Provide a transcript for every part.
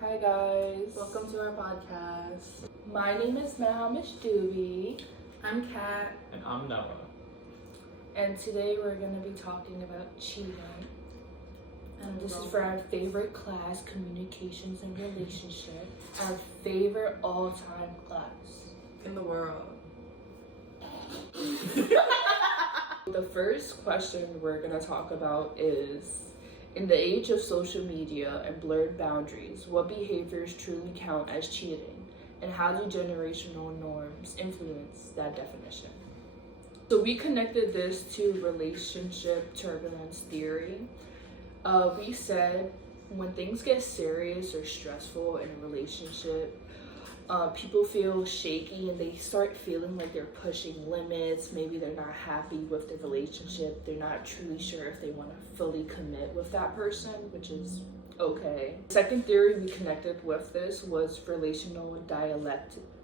Hi guys. Welcome to our podcast. My name is Mahamish Doobie. I'm Kat. And I'm Noah. And today we're going to be talking about cheating. And this is for our favorite class, Communications and Relationship. Our favorite all-time class. In the world. The first question we're going to talk about is, in the age of social media and blurred boundaries, what behaviors truly count as cheating? And how do generational norms influence that definition? So we connected this to relationship turbulence theory. We said when things get serious or stressful in a relationship, people feel shaky and they start feeling like they're pushing limits. Maybe they're not happy with the relationship. They're not truly sure if they want to fully commit with that person, which is okay. Second theory we connected with this was relational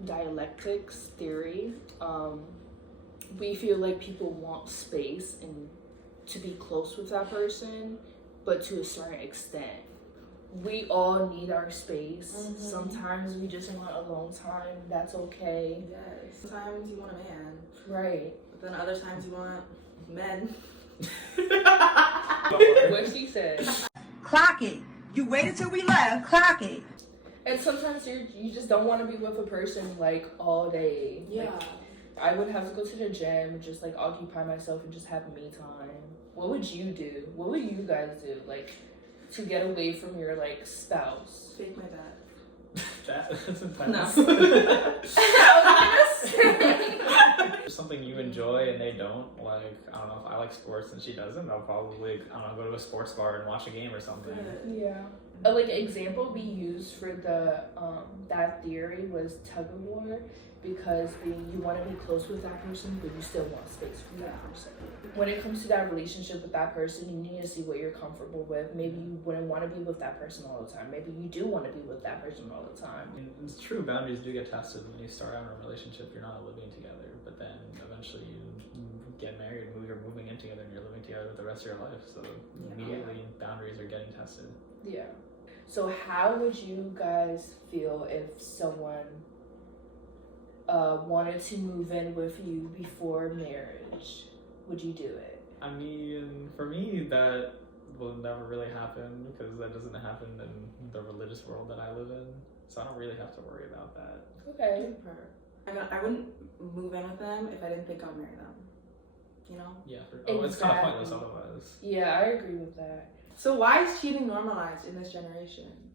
dialectics theory. We feel like people want space and to be close with that person, but to a certain extent. We all need our space. Mm-hmm. Sometimes we just want alone time. That's okay. Yes. Sometimes you want a man. Right. But then other times you want men. What she said. Clock it. You waited till we left. Clock it. And sometimes you just don't want to be with a person like all day. Yeah. Like, I would have to go to the gym, just like occupy myself and just have me time. What would you do? What would you guys do? Like, to get away from your like spouse? Fake my dad. That's intense. No. I was gonna say. Something you enjoy and they don't. Like, I don't know, if I like sports and she doesn't, I'll probably, go to a sports bar and watch a game or something. Yeah. Like, an example we used for the that theory was tug of war, because you want to be close with that person, but you still want space from that person. When it comes to that relationship with that person, you need to see what you're comfortable with. Maybe you wouldn't want to be with that person all the time. Maybe you do want to be with that person all the time. And it's true, boundaries do get tested when you start out in a relationship. You're not living together, but then eventually you get married, you're moving in together, and you're living together with the rest of your life. So immediately boundaries are getting tested. Yeah. So how would you guys feel if someone wanted to move in with you before marriage? Would you do it? I mean, for me, that will never really happen because that doesn't happen in the religious world that I live in. So I don't really have to worry about that. Okay. I wouldn't move in with them if I didn't think I'd marry them. You know? Yeah. It's kind of pointless otherwise. Yeah, I agree with that. So why is cheating normalized in this generation?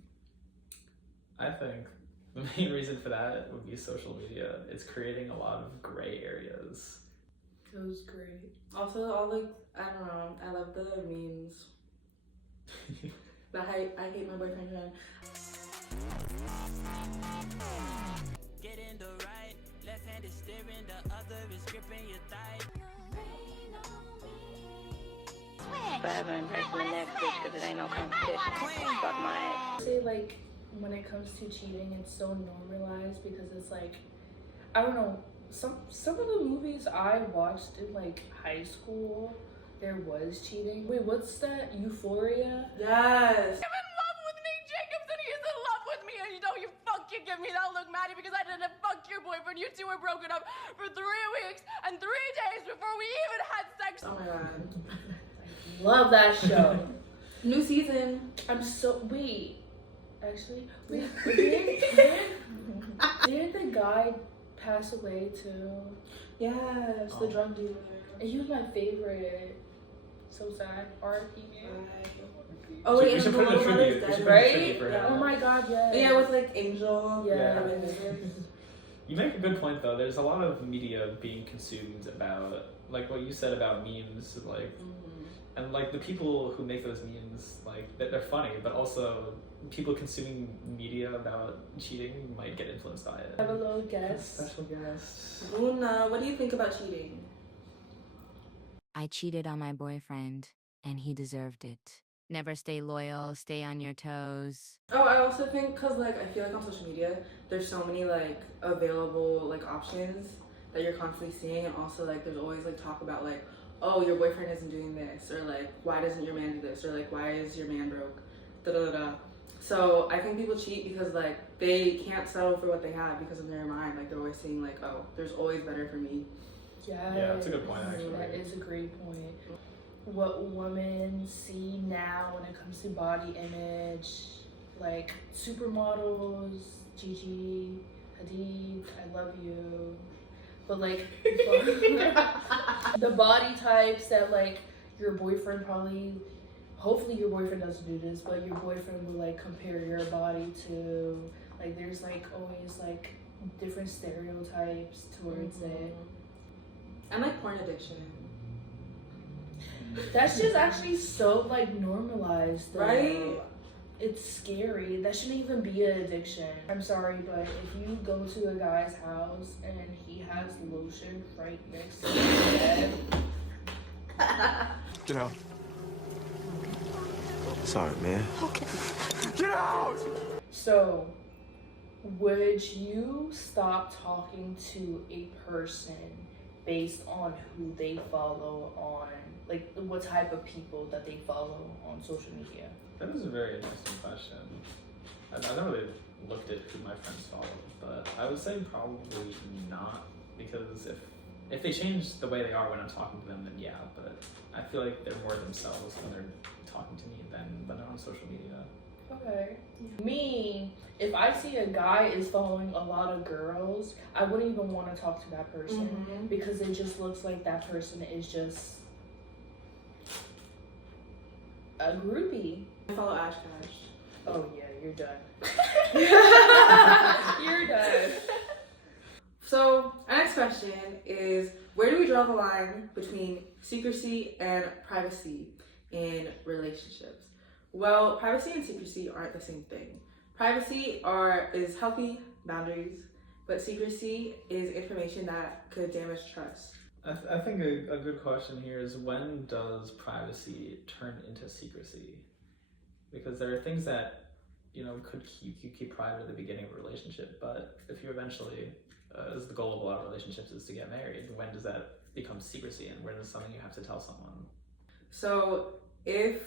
I think the main reason for that would be social media. It's creating a lot of gray areas. It was great. Also, I don't know, I love the memes. I hate my boyfriend trend. Get in the right, left hand is steering, the other is gripping your thigh. Forever embracing the next bitch because it ain't no competition. Fuck my ass. I say, like, when it comes to cheating, it's so normalized because it's like, I don't know, some of the movies I watched in like high school, there was cheating. Wait, what's that? Euphoria? Yes. I'm in love with Nate Jacobs and he's in love with me, and you know you fucking give me that look, Maddie, because I didn't fuck your boyfriend. You two were broken up for 3 weeks and 3 days before we even had sex. Oh my god. Love that show. New season. Didn't the guy pass away too? Yes, the drug dealer. And he was my favorite. So sad. R.I.P. Oh wait, We and should the put in a little tribute. brother's We should dead, put in a right? tribute for him. Oh my god, yes. Yeah, with like Angel. Yeah. You make a good point though. There's a lot of media being consumed about, like what you said about memes, like, and like the people who make those memes, like they're funny, but also people consuming media about cheating might get influenced by it. I have a little guest. Special guest. Luna, what do you think about cheating? I cheated on my boyfriend, and he deserved it. Never stay loyal, stay on your toes. Oh, I also think because like I feel like on social media there's so many like available like options that you're constantly seeing, and also like there's always like talk about like, oh, your boyfriend isn't doing this, or like why doesn't your man do this, or like why is your man broke, da da da. So I think people cheat because like they can't settle for what they have because of their mind. Like they're always saying like, oh, there's always better for me. Yeah, that's a good point actually. That is a great point. What women see now when it comes to body image, like supermodels, Gigi Hadid, I love you. But like the body types that like your boyfriend probably, hopefully your boyfriend doesn't do this, but your boyfriend will like compare your body to, like there's like always like different stereotypes towards it. And like porn addiction. That's just actually so like normalized though. Right? It's scary. That shouldn't even be an addiction. I'm sorry, but if you go to a guy's house and he has lotion right next to his bed. Get out. Sorry, man. Okay. Get out! So, would you stop talking to a person based on who they follow on, like what type of people that they follow on social media? That is a very interesting question. I've never really looked at who my friends follow, but I would say probably not, because if they change the way they are when I'm talking to them, then yeah, but I feel like they're more themselves when they're talking to me than when they're on social media. Okay. Me, if I see a guy is following a lot of girls, I wouldn't even want to talk to that person because it just looks like that person is just a groupie. I follow Ash Cash. Oh yeah, you're done. You're done. So our next question is, where do we draw the line between secrecy and privacy in relationships? Well, privacy and secrecy aren't the same thing. Privacy is healthy boundaries, but secrecy is information that could damage trust. I think a good question here is, when does privacy turn into secrecy? Because there are things that, you could keep private at the beginning of a relationship, but if you eventually, as the goal of a lot of relationships is to get married, when does that become secrecy, and when is something you have to tell someone? So if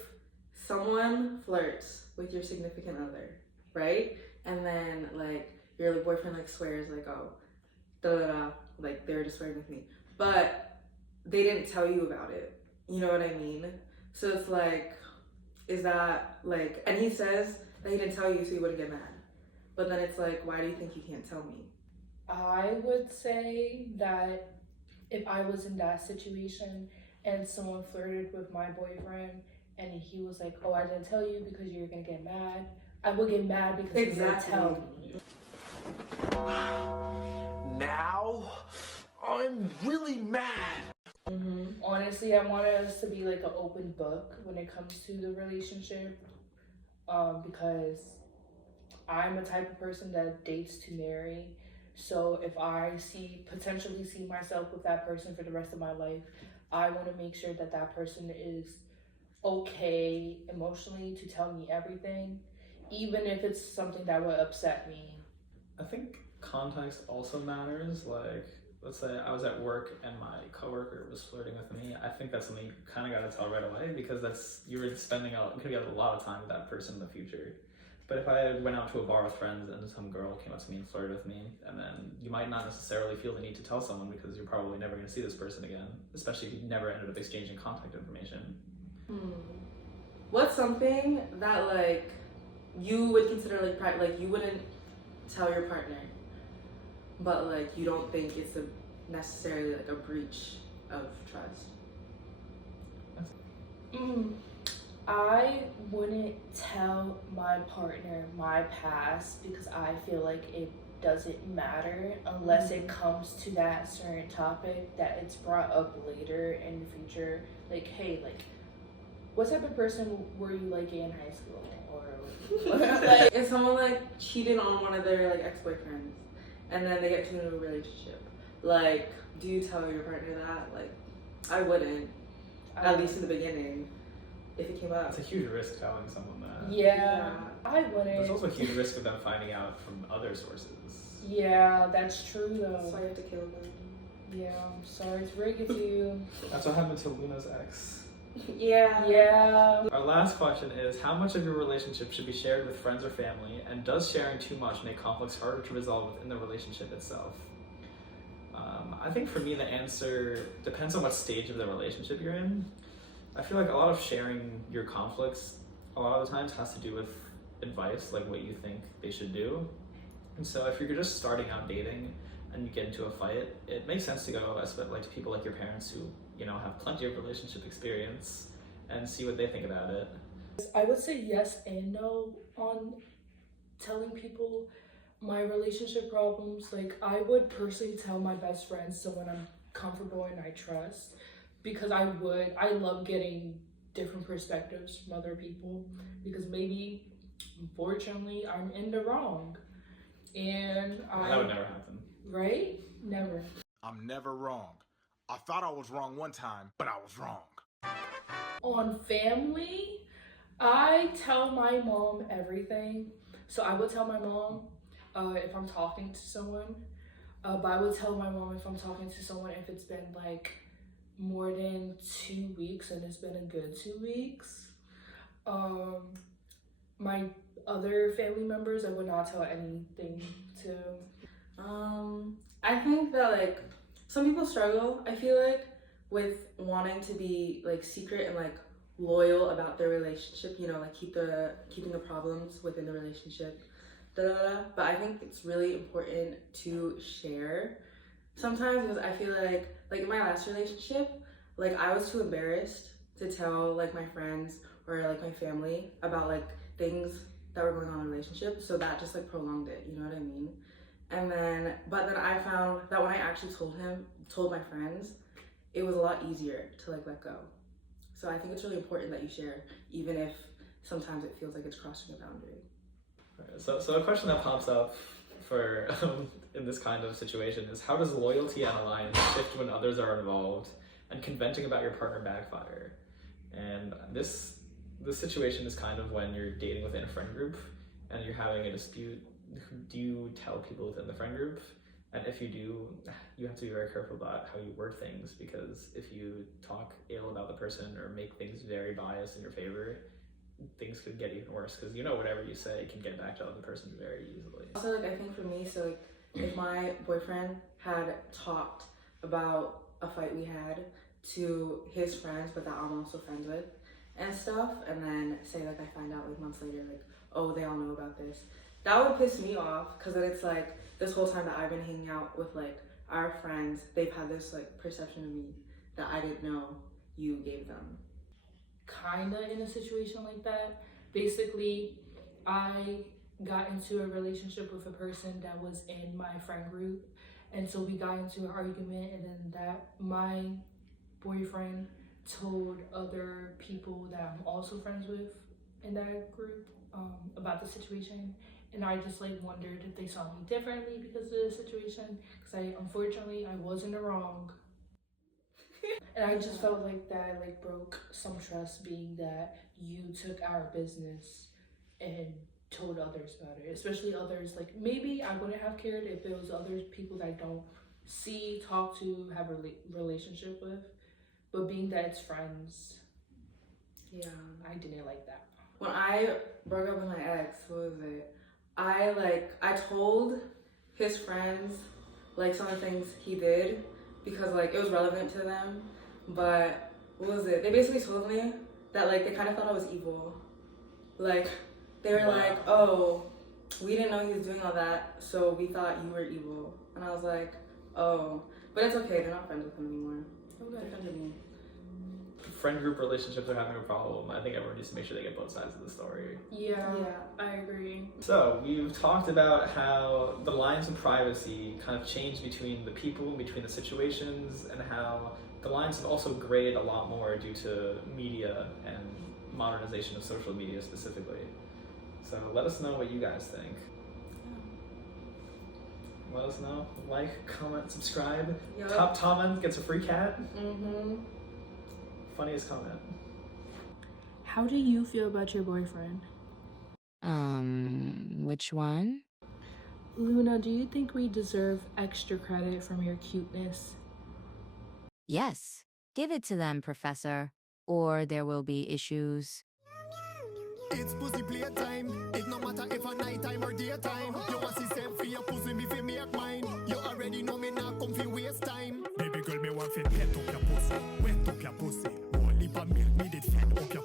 someone flirts with your significant other, right? And then like your boyfriend like swears like, oh, like they were just flirting with me, but they didn't tell you about it. You know what I mean? So it's like, is that like, and he says that he didn't tell you so he wouldn't get mad. But then it's like, why do you think you can't tell me? I would say that if I was in that situation and someone flirted with my boyfriend and he was like, oh, I didn't tell you because you're gonna get mad, I would get mad because he didn't tell me. Now I'm really mad. Honestly, I want us to be like an open book when it comes to the relationship, because I'm a type of person that dates to marry. So if I potentially see myself with that person for the rest of my life, I want to make sure that that person is okay emotionally to tell me everything, even if it's something that would upset me. I think context also matters. Like, let's say I was at work and my coworker was flirting with me. I think that's something you kind of got to tell right away, because you're spending a lot of time with that person in the future. But if I went out to a bar with friends and some girl came up to me and flirted with me, and then you might not necessarily feel the need to tell someone because you're probably never going to see this person again, especially if you never ended up exchanging contact information. What's something that like you would consider like you wouldn't tell your partner, but like you don't think it's necessarily like a breach of trust? I wouldn't tell my partner my past because I feel like it doesn't matter unless it comes to that certain topic that it's brought up later in the future. Like, hey, like, what type of person were you like in high school? Or like, if someone like cheated on one of their like ex-boyfriends and then they get to a new relationship, like, do you tell your partner that? Like, I wouldn't, at least in the beginning. If it came up, it's a huge risk telling someone that. Yeah, I wouldn't. There's also a huge risk of them finding out from other sources. Yeah, that's true though. So I have to kill them. Yeah, I'm sorry to break it to you. That's what happened to Luna's ex. Yeah. Our last question is, how much of your relationship should be shared with friends or family, and does sharing too much make conflicts harder to resolve within the relationship itself? I think for me the answer depends on what stage of the relationship you're in. I feel like a lot of sharing your conflicts a lot of the times has to do with advice, like what you think they should do. And so if you're just starting out dating and you get into a fight, it makes sense to go to people like your parents who, have plenty of relationship experience and see what they think about it. I would say yes and no on telling people my relationship problems. Like, I would personally tell my best friends, someone I'm comfortable and I trust, because I love getting different perspectives from other people, because maybe, unfortunately, I'm in the wrong. And that would never happen. Right? Never. I'm never wrong. I thought I was wrong one time, but I was wrong. On family, I tell my mom everything. So I would tell my mom if I'm talking to someone, but I would tell my mom if I'm talking to someone if it's been like more than 2 weeks and it's been a good 2 weeks. My other family members, I would not tell anything to. I think that like some people struggle, I feel like, with wanting to be like secret and like loyal about their relationship, like keeping the problems within the relationship. But I think it's really important to share sometimes, because I feel like in my last relationship, like I was too embarrassed to tell like my friends or like my family about like things that were going on in the relationship, so that just like prolonged it, you know what I mean? But then I found that when I actually told my friends, it was a lot easier to like let go. So I think it's really important that you share, even if sometimes it feels like it's crossing a boundary. So a question that pops up for in this kind of situation is, how does loyalty and alliance shift when others are involved and can venting about your partner backfire? And this situation is kind of when you're dating within a friend group and you're having a dispute. Do you tell people within the friend group? And if you do, you have to be very careful about how you word things, because if you talk ill about the person or make things very biased in your favor, things could get even worse, because whatever you say can get back to the other person very easily. Also, like I think for me, so like if my boyfriend had talked about a fight we had to his friends, but that I'm also friends with and stuff, and then say like I find out like months later, like, oh, they all know about this, that would piss me off, because then it's like this whole time that I've been hanging out with like our friends, they've had this like perception of me that I didn't know you gave them. Kinda in a situation like that. Basically, I got into a relationship with a person that was in my friend group, and so we got into an argument, and then my boyfriend told other people that I'm also friends with in that group about the situation, and I just like wondered if they saw me differently because of the situation, because unfortunately I was in the wrong. And I just felt like that like broke some trust, being that you took our business and told others about it, especially others, like maybe I wouldn't have cared if it was other people that I don't see, talk to, have a relationship with, but being that it's friends, yeah, I didn't like that. When I broke up with my ex, what was it? I told his friends like some of the things he did because like it was relevant to them, but what was it? They basically told me that like they kind of thought I was evil. Like they were like, oh, we didn't know he was doing all that, so we thought you were evil. And I was like, oh, but it's okay, they're not friends with him anymore. Okay. They're friends with me. Friend group relationships are having a problem. I think everyone needs to make sure they get both sides of the story. Yeah, I agree. So we've talked about how the lines of privacy kind of change between the people, between the situations, and how the lines have also grayed a lot more due to media and modernization of social media specifically. So let us know what you guys think. Let us know. Like, comment, subscribe. Yep. Top comment gets a free cat. Mm-hmm. Funniest comment. How do you feel about your boyfriend? Which one? Luna, do you think we deserve extra credit from your cuteness? Yes. Give it to them, Professor. or there will be issues. It's pussy playtime. It no matter if a nighttime or daytime. You want to send for your pussy, me fi make mine. You already know me not come fi waste time. Baby girl, me want fi pet up your pussy, wet up your pussy. Whole heap of milk, me did fed up your